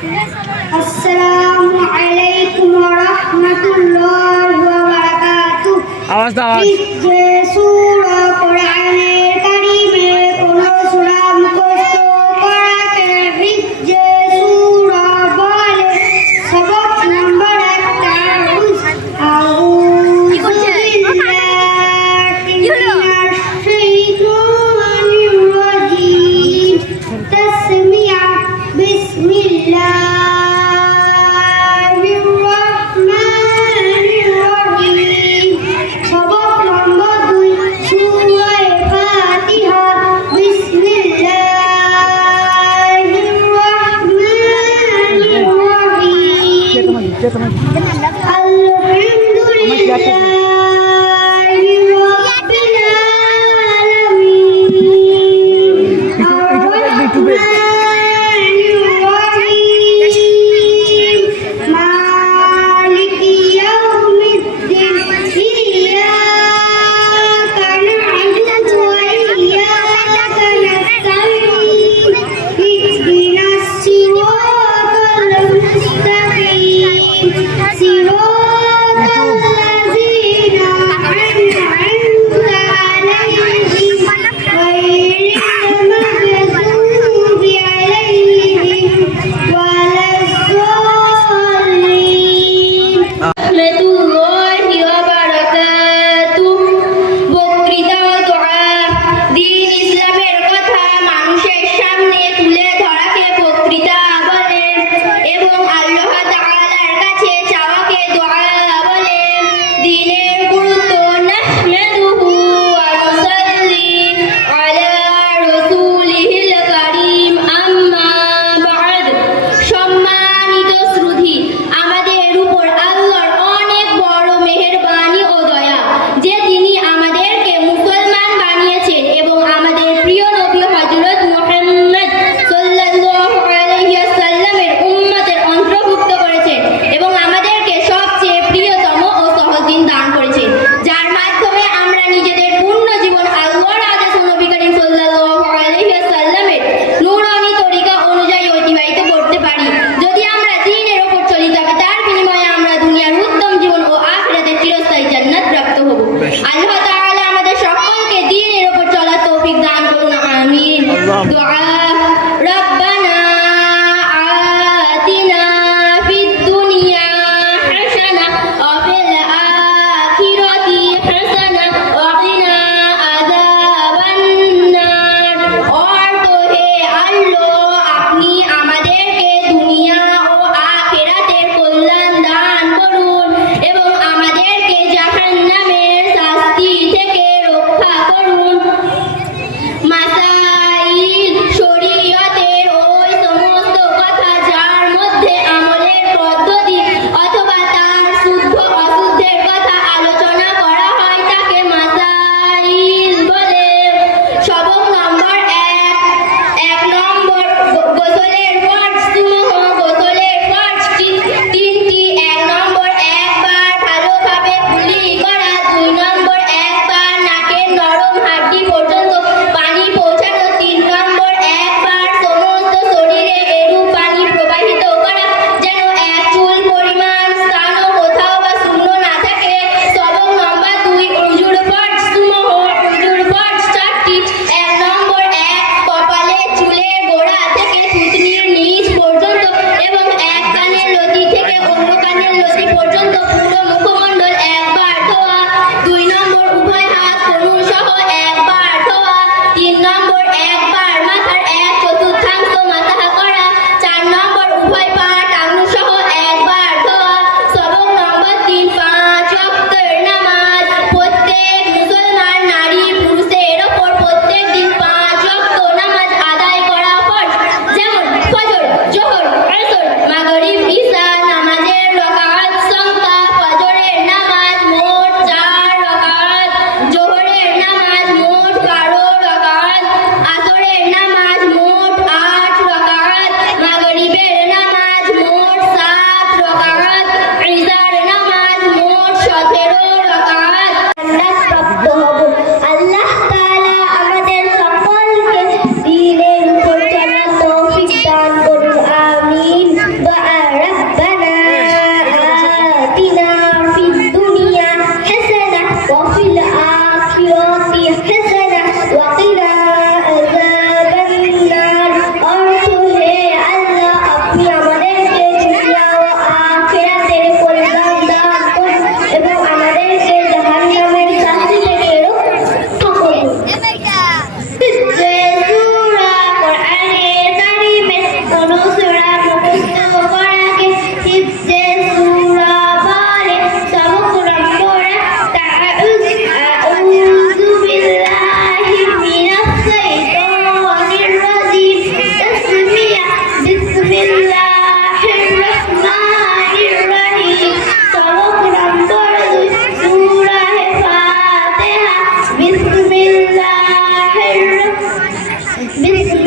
আসসালামু আলাইকুম ওয়া রাহমাতুল্লাহি ওয়া বারাকাতুহু। আওয়াজ দাও আওয়াজ। যে সূরা কোরআনের কারিমে কোন সূরা মুখস্থ করাকে যে সূরা বলে। সবক নাম্বার একটা আউযু বিল্লাহি মিনাশ শাইতানির রাজীম। তাসমিয়া বিসমিল্লাহির Visit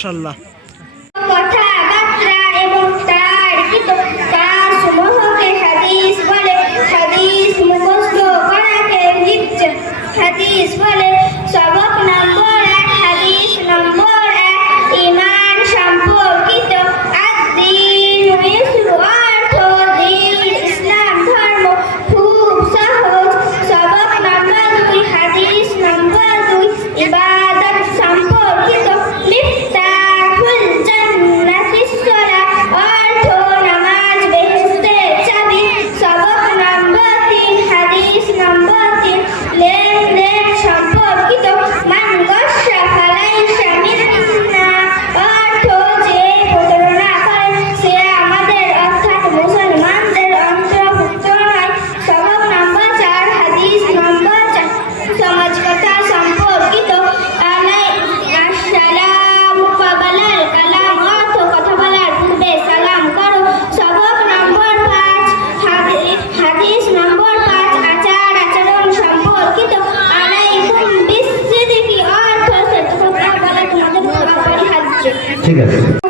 মাশাল্লাহ ঠিক আছে।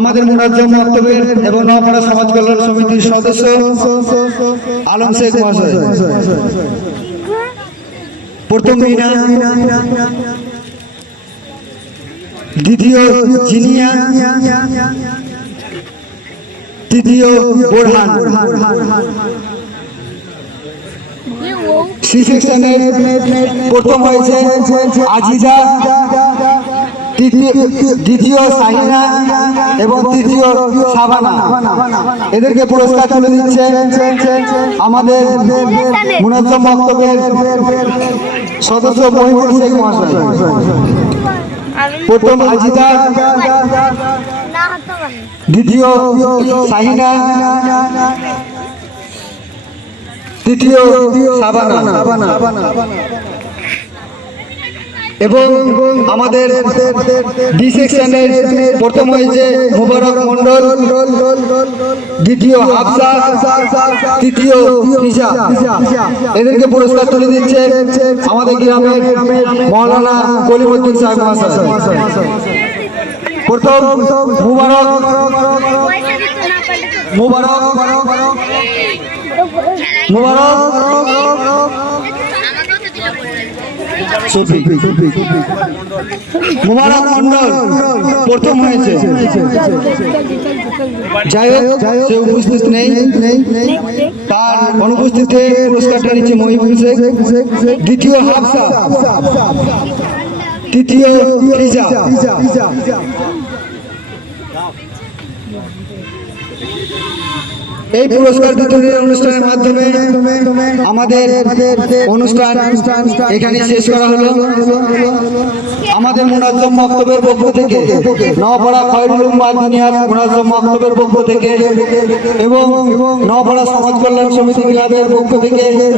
আমাদের মুনাজ্জম মক্তবের এবং নপাড়া সমাজ কল্যাণ সমিতির সদস্য আলম শেখ মহাশয়। প্রথম দ্বিতীয় প্রথম হয়েছে আজিজা। দ্বিতীয় সাহিনা এবং তৃতীয় সাবানা। এদেরকে পুরস্কার তুলে দিচ্ছে আমাদের মুনাজ্জম বক্তব্যের সদস্য মহিবুল শেখ মহাশয়। প্রথম আজিদা, দ্বিতীয় সাহিনা, তৃতীয় সাবানা। এবং আমাদের ডি প্রথম হয়েছে মুবারক মন্ডল দ্বিতীয় তৃতীয় এদেরকে পুরস্কার তুলে দিচ্ছে আমাদের গ্রামের মৌলানা কলিমুদ্দিন সাহেব মহাশয়। মুবারক মুবারক মুবারক মুবারক মন্ডল প্রথম হয়েছে। যাই হোক সে উপস্থিত নেই। তার অনুপস্থিতিতে পুরস্কারটা নিচ্ছে মহিবুল শেখ। দ্বিতীয় হাফসা তৃতীয় এই পুরস্কার বিতরণের অনুষ্ঠানের মাধ্যমে আমাদের অনুষ্ঠান এখানে শেষ করা হলো। আমাদের মুনাজ্জম বক্তব্যের পক্ষ থেকে, নওপাড়া খয়রুল দুনিয়ার মুনাজ্জম বক্তব্যের পক্ষ থেকে এবং নওপাড়া সমাজ কল্যাণ সমিতি ক্লাবের পক্ষ থেকে